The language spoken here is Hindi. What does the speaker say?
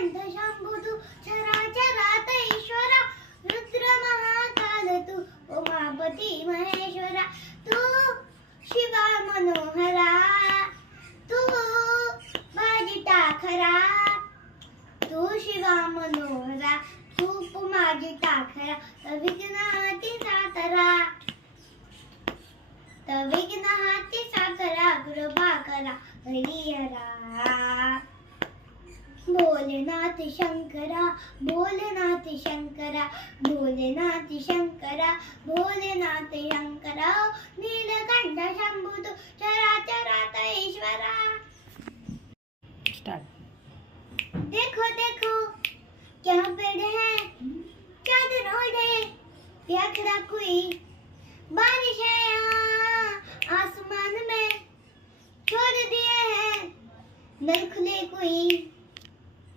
अखंड शंभू तू चराचरात ईश्वरा रुद्र महाकाल तू उमापती महेश्वरा तू शिवा मनोहरा तू माझी खरा तू शिवा मनोहरा तू माझी खरा विघ्नाती सातरा विघ्नाती सातरा कृपा करा हरिहरा। भोलेनाथ शंकरा भोलेनाथ शंकरा भोलेनाथ शंकरा भोलेनाथ शंकरा नीलकंठ शंभुतो चराचरात ईश्वरा देखो देखो क्या पेड़ है? चादर ओढ़े प्याखड़ा कोई बारिश है यहाँ आसमान में। छोड़ दिए हैं नल खुले कोई।